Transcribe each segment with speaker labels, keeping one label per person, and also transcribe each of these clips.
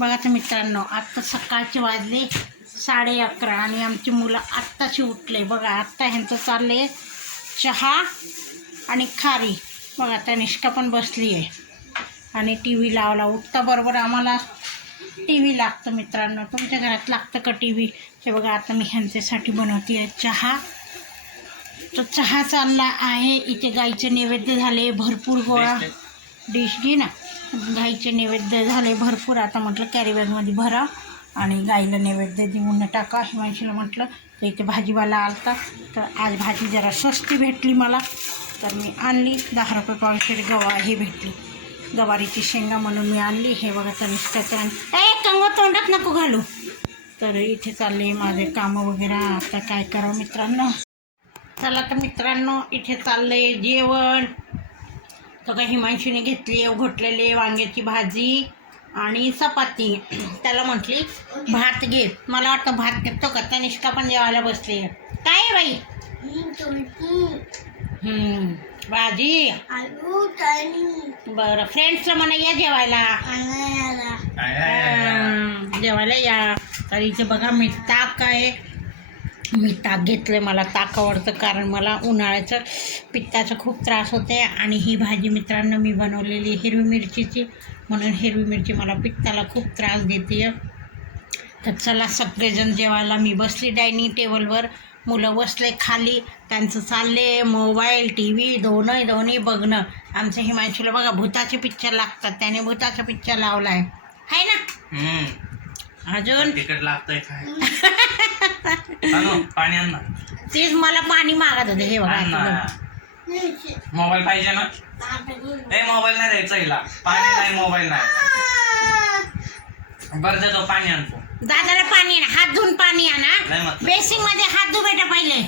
Speaker 1: बघा तर मित्रांनो आत्ता सकाळचे वाजले साडे अकरा आणि आमची मुलं आत्ताशी उठले. बघा आत्ता ह्यांचं चालले चहा आणि खारी. बघा आता निष्ठा पण बसली आहे आणि टी व्ही लावला. उठता बरोबर आम्हाला टी व्ही लागतं मित्रांनो. तुमच्या घरात लागतं का टी व्ही हे बघा आता मी ह्यांच्यासाठी बनवते आहे चहा. तो चहा चालला आहे. इथे गाईचे नैवेद्य झाले भरपूर गोळा. डिश घे ना गाईचे नैवेद्य झाले भरपूर. आता म्हटलं कॅरीबॅगमध्ये भरा आणि गाईला नैवेद्य देऊन टाका. हिमांशीला म्हटलं तर इथे भाजीवाला आलता. तर आज भाजी जरा स्वस्ती भेटली मला. तर मी आणली. दहा रुपये पावशेर गवा ही भेटली. गवारीची शेंगा म्हणून मी आणली. हे बघा तर नुसत्याचं ए कंग तोंडात नको घालू. तर इथे चालले माझे कामं वगैरे. आता काय करावं मित्रांनो? चला तर मित्रांनो इथे चाललंय जेवण. काही हिमांशीने घेतली घोटलेले वांग्याची भाजी आणि चपाती. त्याला म्हटली भात घे. मला वाटतं भात घेतो का? त्या निष्ठा पण जेवायला बसली काय आहे बाई? हम्म, भाजी. बरं फ्रेंड्सला म्हणा या जेवायला. जेवायला या. तर इथे बघा मी ताक आहे. मी ताक घेतलं मला ताक आवडतं कारण मला उन्हाळ्याचं पित्ताचा खूप त्रास होते आणि ही भाजी मित्रांनो मी बनवलेली हिरवी मिरचीची. म्हणून हिरवी मिरची मला पित्ताला खूप त्रास देते. तर चला सगळेजण जेवायला. मी बसली डायनिंग टेबलवर. मुलं बसले खाली. त्यांचं चालले मोबाईल टी व्ही दोन्ही दोन्ही बघणं. आमच्या हिमांशूला बघा भूताचे पिक्चर लागतात. त्याने भूताचा पिक्चर लावला आहे ना? अजून?
Speaker 2: तिकट लागतंय पाणी आण ना
Speaker 1: तेच मला पाणी मागत होते हे बघा
Speaker 2: आण ना
Speaker 1: इकडं.
Speaker 2: मोबाईल पाहिजे ना नाही मोबाईल नाही द्यायचा हिला पाणी नाही मोबाईल नाही बरं देतो पाणी आणतो
Speaker 1: दादाला पाणी आणा हात धुवून पाणी
Speaker 2: नाही
Speaker 1: आणा
Speaker 2: म्हटलं.
Speaker 1: बेसिंगमध्ये हात धु बेटा पहिले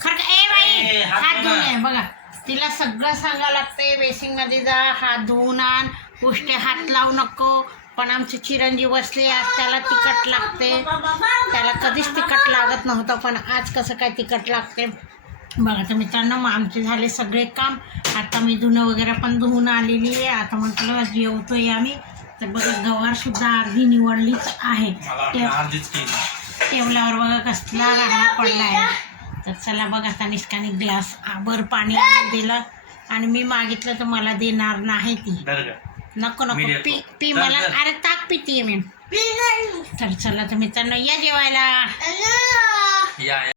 Speaker 1: खरं? ए बाई
Speaker 2: ए, हात.
Speaker 1: धुवून ये. बघा तिला सगळं सांगावं लागतंय बेसिंगमध्ये जा हात धुवून आण उष्टे हात लावू नको. पण आमचे चिरंजीव बसले आज त्याला तिखट लागते. त्याला कधीच तिखट लागत नव्हतं पण आज कसं काय तिखट लागते? बघा तर मित्रांनो मग आमचे झाले सगळे काम. आता मी धुणं वगैरे पण धुवून आलेली आहे. आता म्हटलं जेवतोय आम्ही. तर बघा गवार सुद्धा अर्धी निवडलीच आहे. टेबलावर बघा कसला राडा पडला आहे तर चला बघा आता निष्काने ग्लास आबर पाणी दिलं. आणि मी मागितलं तर मला देणार नाही ती. नको
Speaker 2: मी
Speaker 1: नको.
Speaker 2: देतो.
Speaker 1: पी पी
Speaker 2: चल,
Speaker 1: मला
Speaker 2: चल.
Speaker 1: अरे ताक पितीये मी. तर चला तर मित्रांनो या जेवायला.
Speaker 2: या या.